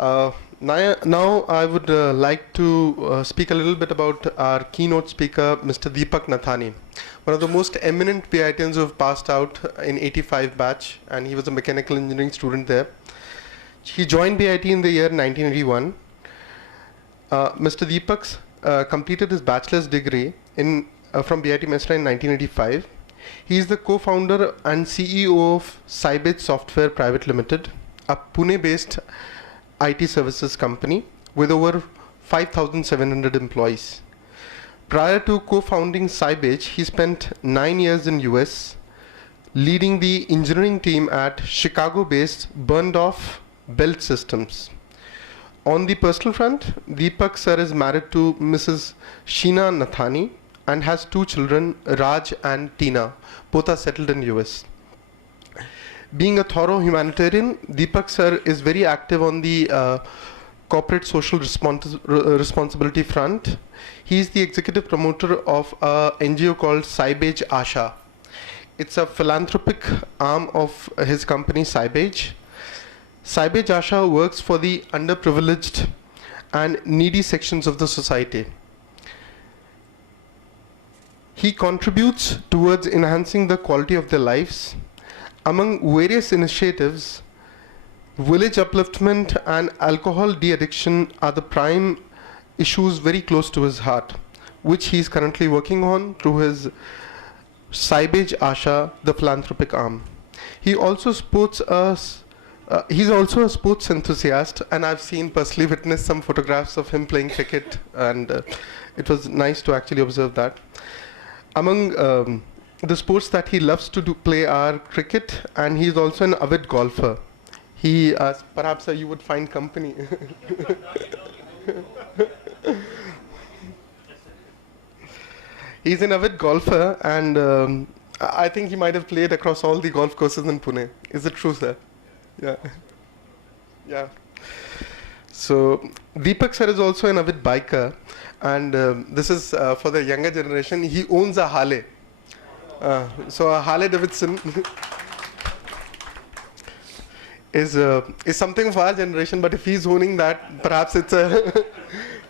Now I would like to speak a little bit about our keynote speaker, Mr. Deepak Nathani, one of the most eminent BITians who have passed out in 85 batch, and he was a mechanical engineering student there. He joined BIT in the year 1981. Mr. Deepak completed his bachelor's degree from BIT Mesra in 1985. He is the co-founder and CEO of Cybage Software Private Limited, a Pune-based IT services company with over 5,700 employees. Prior to co-founding Cybage, he spent 9 years in US, leading the engineering team at Chicago-based Burndorf Belt Systems. On the personal front, Deepak sir is married to Mrs. Sheena Nathani and has 2 children, Raj and Tina. Both are settled in US. Being a thorough humanitarian, Deepak sir is very active on the corporate social responsibility front. He is the executive promoter of a NGO called Cybage Asha. It's a philanthropic arm of his company Cybage. Cybage Asha works for the underprivileged and needy sections of the society. He contributes towards enhancing the quality of their lives. Among various initiatives, village upliftment and alcohol de-addiction are the prime issues very close to his heart, which he is currently working on through his Cybage Asha, the philanthropic arm. He also he's also a sports enthusiast, and I've personally witnessed some photographs of him playing cricket, and it was nice to actually observe that. Among the sports that he loves to play are cricket, and he's also an avid golfer. He, perhaps you would find company. He's an avid golfer, and I think he might have played across all the golf courses in Pune. Is it true, sir? Yeah. Yeah. So Deepak sir is also an avid biker, and this is for the younger generation. He owns a Harley. So a Harley Davidson is something for our generation. But if he's owning that, perhaps it's a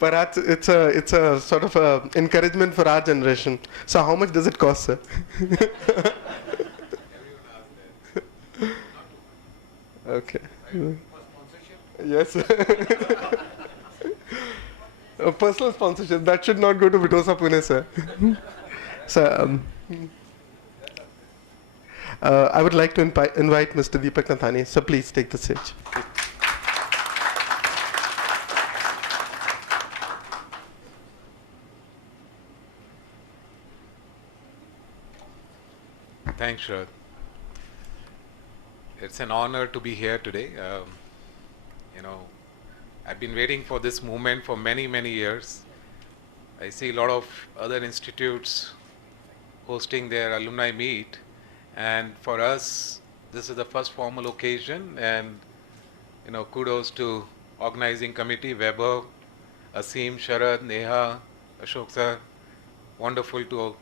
it's a sort of a encouragement for our generation. So how much does it cost, sir? Okay. Yes. A personal sponsorship that should not go to BITOSA Pune, sir. So. I would like to invite Mr. Deepak Nathani. So please take the stage. Thanks, Sharad. It's an honor to be here today. I've been waiting for this moment for many, many years. I see a lot of other institutes hosting their alumni meet. And for us, this is the first formal occasion, and kudos to organizing committee, Weber, Asim, Sharad, Neha, Ashok sir. Wonderful to,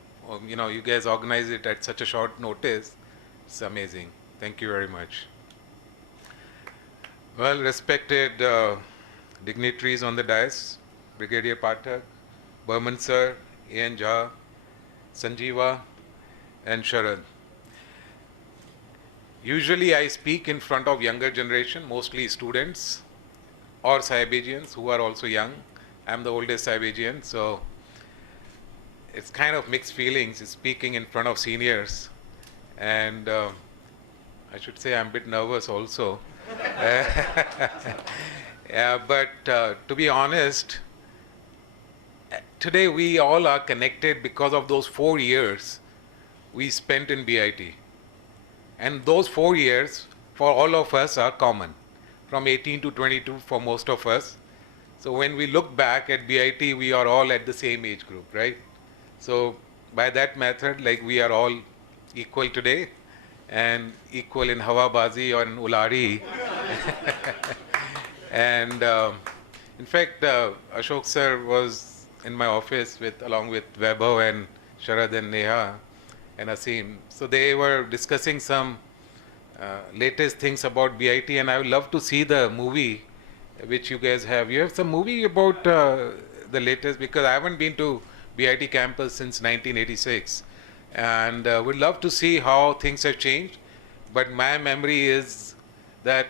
you guys organize it at such a short notice. It's amazing. Thank you very much. Well, respected dignitaries on the dais, Brigadier Pathak, Burman sir, A.N. Jha, Sanjeeva, and Sharad. Usually I speak in front of younger generation, mostly students or Cybagians who are also young. I'm the oldest Cybagian, so it's kind of mixed feelings speaking in front of seniors. And I should say I'm a bit nervous also. Yeah, but to be honest, today we all are connected because of those 4 years we spent in BIT. And those 4 years for all of us are common, from 18 to 22 for most of us. So when we look back at BIT, we are all at the same age group, right? So by that method, we are all equal today and equal in Hawabazi or in Ulari. And in fact, Ashok sir was in my office along with Vaibhav and Sharad and Neha and Asim. So they were discussing some latest things about BIT, and I would love to see the movie which you guys have. You have some movie about the latest, because I haven't been to BIT campus since 1986, and would love to see how things have changed. But my memory is that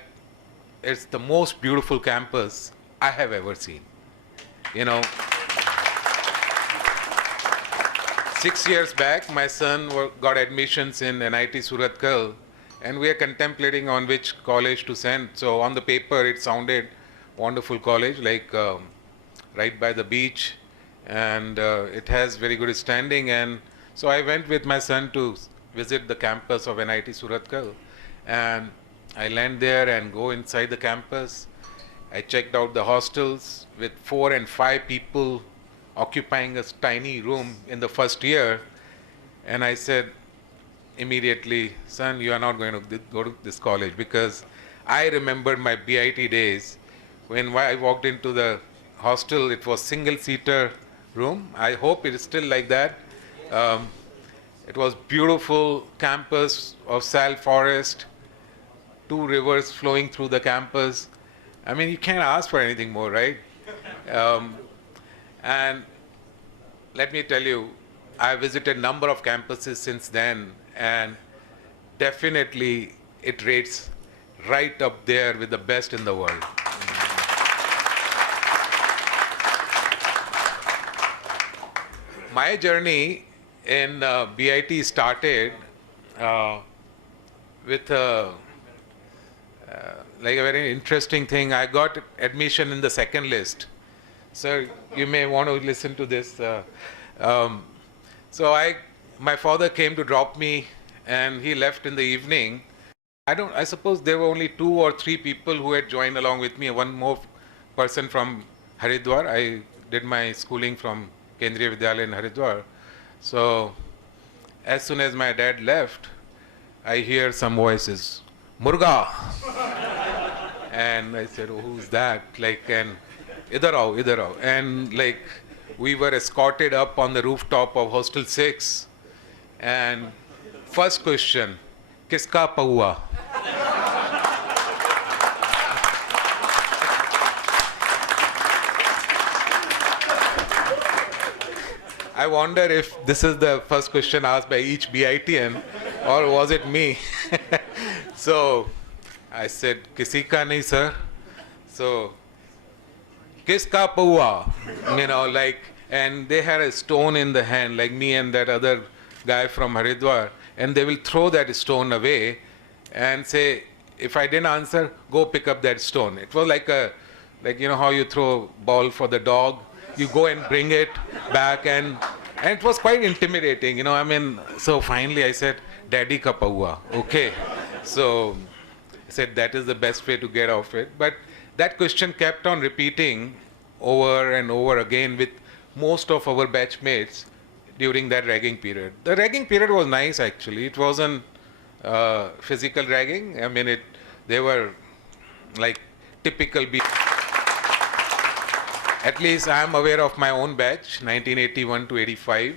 it's the most beautiful campus I have ever seen. You know, 6 years back, my son got admissions in NIT Surathkal, and we are contemplating on which college to send. So on the paper, it sounded wonderful college, like right by the beach, and it has very good standing. And so I went with my son to visit the campus of NIT Surathkal, and I land there and go inside the campus. I checked out the hostels with 4 and 5 people occupying a tiny room in the first year, and I said immediately, son, you are not going to go to this college, because I remember my BIT days when I walked into the hostel. It was single-seater room. I hope it is still like that. It was beautiful campus of sal forest, 2 rivers flowing through the campus. I mean, you can't ask for anything more, right? And let me tell you, I visited a number of campuses since then, and definitely it rates right up there with the best in the world. My journey in BIT started with like a very interesting thing. I got admission in the second list. Sir, you may want to listen to this. So my father came to drop me, and he left in the evening. I suppose there were only 2 or 3 people who had joined along with me. One more person from Haridwar. I did my schooling from Kendriya Vidyalaya in Haridwar. So as soon as my dad left, I hear some voices, Murga. And I said, oh, who's that? Like, and idhar aao, idhar aao. And like, we were escorted up on the rooftop of Hostel 6. And first question, kiska paua? I wonder if this is the first question asked by each BITian, or was it me? So I said, kisi ka nahi, sir. So, kiska paua? You know, like, and they had a stone in the hand, like me and that other guy from Haridwar, and they will throw that stone away and say, if I didn't answer, go pick up that stone. It was like you know how you throw ball for the dog? You go and bring it back, and it was quite intimidating, you know. I mean, so finally I said, Daddy ka paua, okay. So I said that is the best way to get off it. But that question kept on repeating over and over again with most of our batchmates during that ragging period. The ragging period was nice, actually. It wasn't physical ragging. I mean, they were like typical. At least I am aware of my own batch, 1981 to 85.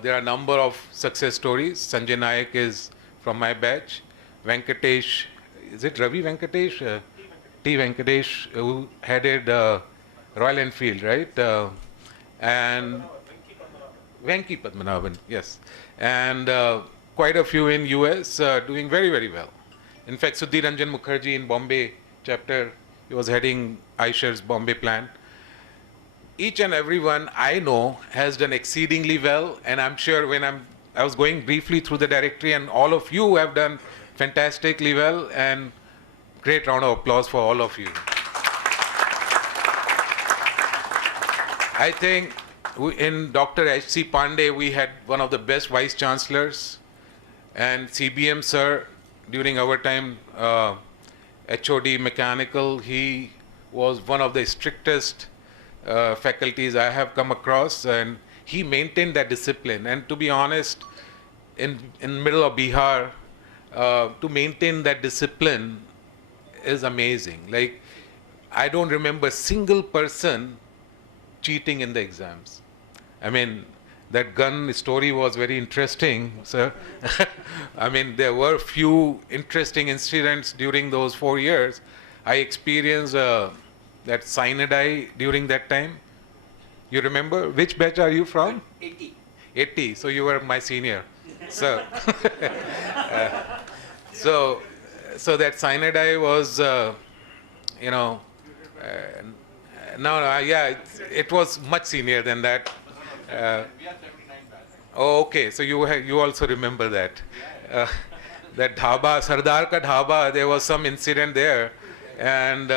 There are a number of success stories. Sanjay Nayak is from my batch. Venkatesh, is it Ravi Venkatesh? T. Venkatesh, who headed Royal Enfield, right? And Venki Padmanabhan, yes. And quite a few in US doing very, very well. In fact, Sudhir Ranjan Mukherjee in Bombay chapter, he was heading iShares Bombay plant. Each and everyone I know has done exceedingly well, and I'm sure when I was going briefly through the directory, and all of you have done fantastically well, and great round of applause for all of you. I think in Dr. H.C. Pandey, we had one of the best vice chancellors, and CBM sir, during our time, HOD mechanical, he was one of the strictest faculties I have come across, and he maintained that discipline. And to be honest, in middle of Bihar, to maintain that discipline is amazing. Like, I don't remember a single person cheating in the exams. I mean, that gun story was very interesting, sir. I mean, there were few interesting incidents during those 4 years, I experienced that cyanide during that time. You remember? Which batch are you from? 80. 80. So you were my senior. So, so, so that cyanide was, you know, uh, yeah, it was much senior than that. Oh, okay. So you also remember that. Uh, that dhaba, Sardar ka dhaba, there was some incident there, and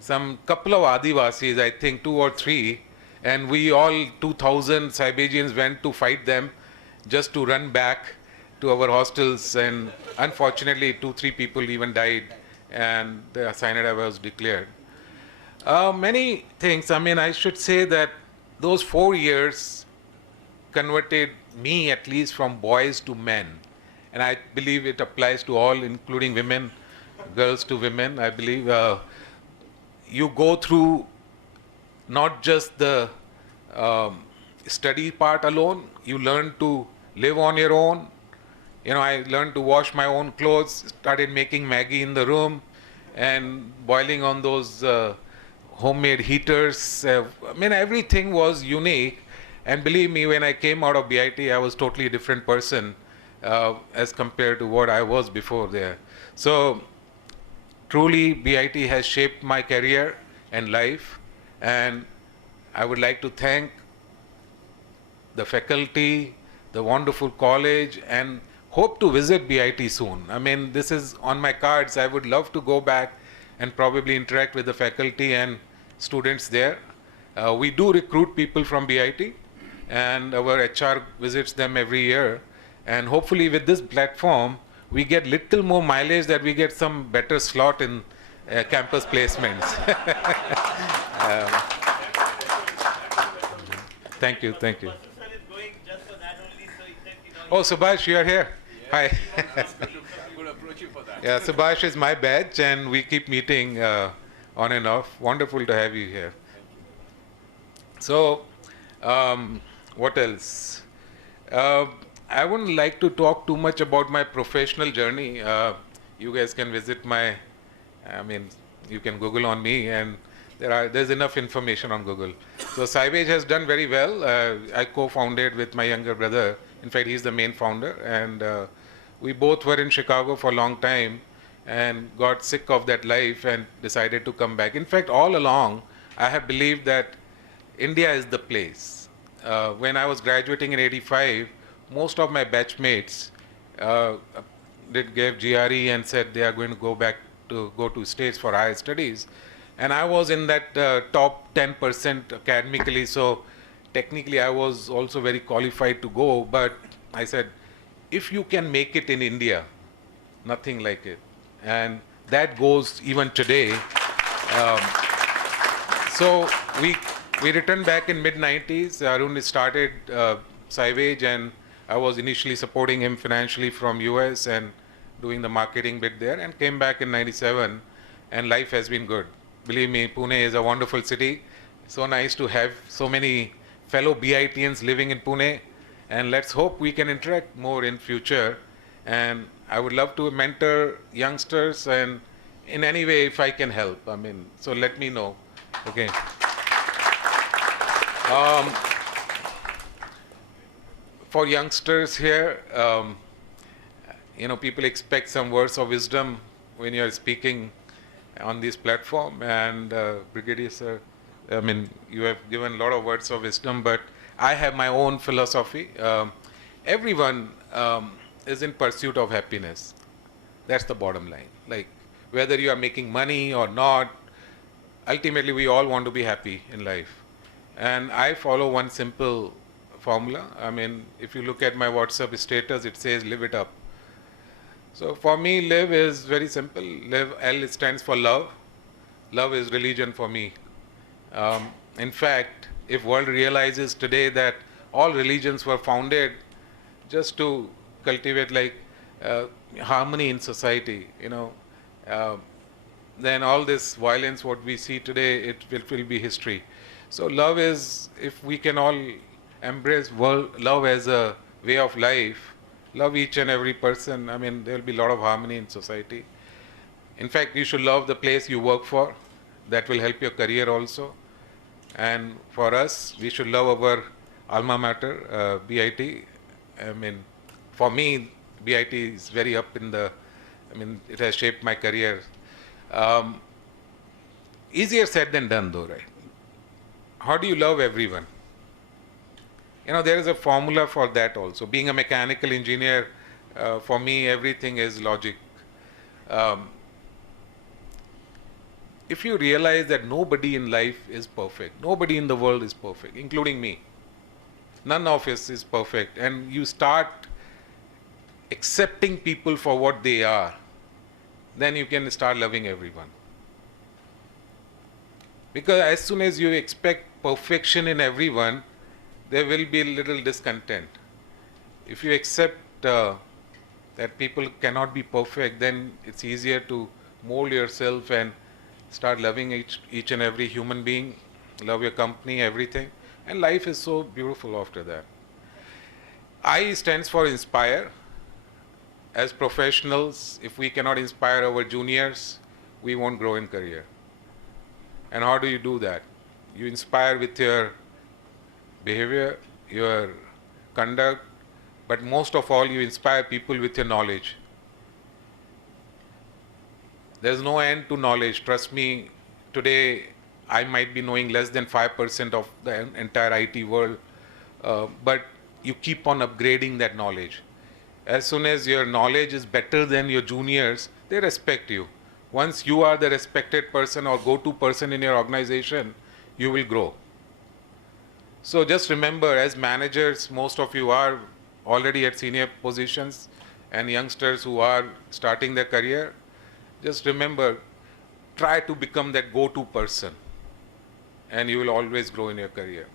some couple of Adivasis, I think 2 or 3, and we all 2,000 Cybagians went to fight them just to run back to our hostels, and unfortunately 2-3 people even died, and the cyanide was declared. Many things. I mean, I should say that those 4 years converted me at least from boys to men. And I believe it applies to all, including women, girls to women. I believe you go through not just the study part alone, you learn to live on your own. You know, I learned to wash my own clothes, started making Maggie in the room and boiling on those homemade heaters. I mean, everything was unique. And believe me, when I came out of BIT, I was totally a different person as compared to what I was before there. So truly, BIT has shaped my career and life. And I would like to thank the faculty, the wonderful college, and hope to visit BIT soon. I mean, this is on my cards. I would love to go back and probably interact with the faculty and students there. We do recruit people from BIT, and our HR visits them every year. And hopefully with this platform, we get little more mileage, that we get some better slot in campus placements. Thank you, thank you. Oh, Subhash, you are here. Hi. Good approach you for that. Yeah, Subhash is my badge, and we keep meeting on and off. Wonderful to have you here. So, what else? I wouldn't like to talk too much about my professional journey. You guys can visit my, I mean, you can Google on me, and there's enough information on Google. So Cybage has done very well. I co-founded with my younger brother. In fact, he's the main founder, and we both were in Chicago for a long time and got sick of that life and decided to come back. In fact, all along, I have believed that India is the place. When I was graduating in '85, most of my batchmates gave GRE and said they are going to go to States for higher studies. And I was in that top 10% academically, so technically I was also very qualified to go, but I said, if you can make it in India, nothing like it. And that goes even today. So we returned back in mid-90s. Arun started Cybage, and I was initially supporting him financially from US and doing the marketing bit there, and came back in '97, and life has been good. Believe me, Pune is a wonderful city. So nice to have so many fellow BITians living in Pune, and let's hope we can interact more in future. And I would love to mentor youngsters, and in any way if I can help. I mean, so let me know. Okay. For youngsters here, you know, people expect some words of wisdom when you're speaking on this platform, and Brigadier Sir, I mean, you have given a lot of words of wisdom, but I have my own philosophy. Everyone is in pursuit of happiness. That's the bottom line. Like, whether you are making money or not, ultimately we all want to be happy in life. And I follow one simple formula. I mean, if you look at my WhatsApp status, it says live it up. So for me, live is very simple. Live, L stands for love. Love is religion for me. In fact, if world realizes today that all religions were founded just to cultivate like harmony in society, you know, then all this violence, what we see today, it will be history. So love is, if we can all embrace love as a way of life, love each and every person, I mean, there will be a lot of harmony in society. In fact, you should love the place you work for. That will help your career also. And for us, we should love our alma mater, BIT. I mean, for me, BIT is very up in the, it has shaped my career. Easier said than done though, right? How do you love everyone? There is a formula for that also. Being a mechanical engineer, for me, everything is logic. If you realize that nobody in life is perfect, nobody in the world is perfect, including me. None of us is perfect. And you start accepting people for what they are, then you can start loving everyone. Because as soon as you expect perfection in everyone, there will be a little discontent. If you accept that people cannot be perfect, then it's easier to mold yourself and start loving each and every human being, love your company, everything. And life is so beautiful after that. I stands for inspire. As professionals, if we cannot inspire our juniors, we won't grow in career. And how do you do that? You inspire with your behavior, your conduct, but most of all, you inspire people with your knowledge. There's no end to knowledge. Trust me, today I might be knowing less than 5% of the entire IT world, but you keep on upgrading that knowledge. As soon as your knowledge is better than your juniors, they respect you. Once you are the respected person or go-to person in your organization, you will grow. So just remember, as managers, most of you are already at senior positions, and youngsters who are starting their career, just remember, try to become that go-to person, and you will always grow in your career.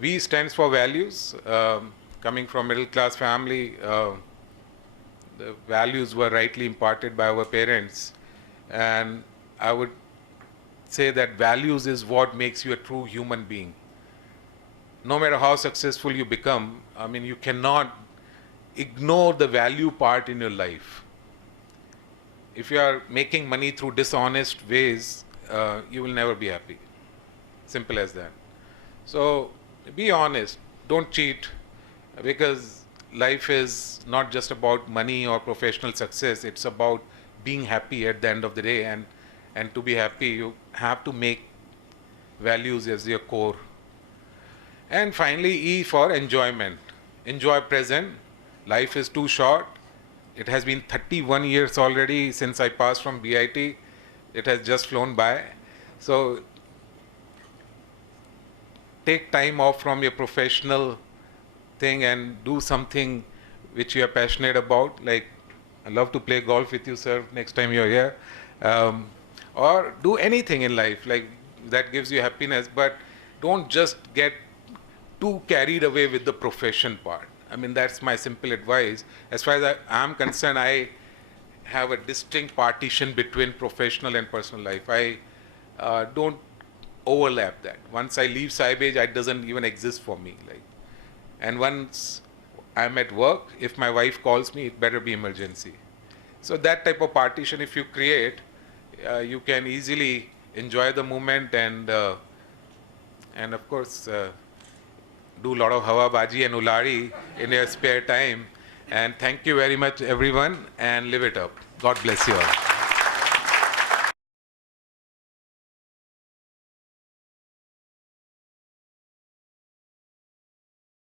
V stands for values. Coming from middle-class family, the values were rightly imparted by our parents, and I would say that values is what makes you a true human being. No matter how successful you become, you cannot ignore the value part in your life. If you are making money through dishonest ways, you will never be happy. Simple as that. So be honest, don't cheat, because life is not just about money or professional success, it's about being happy at the end of the day, and to be happy you have to make values as your core. And finally, E for enjoyment. Enjoy present. Life is too short. It has been 31 years already since I passed from BIT. It has just flown by. So take time off from your professional thing and do something which you are passionate about. Like, I love to play golf with you, sir, next time you're here. Or do anything in life like that gives you happiness, but don't just get too carried away with the profession part. That's my simple advice. As far as I'm concerned, I have a distinct partition between professional and personal life. I don't overlap that. Once I leave Cybage, it doesn't even exist for me. And once I'm at work, if my wife calls me, it better be emergency. So that type of partition, if you create, you can easily enjoy the moment and of course, do a lot of hawa baji and ulari in your spare time. And thank you very much, everyone, and live it up. God bless you all.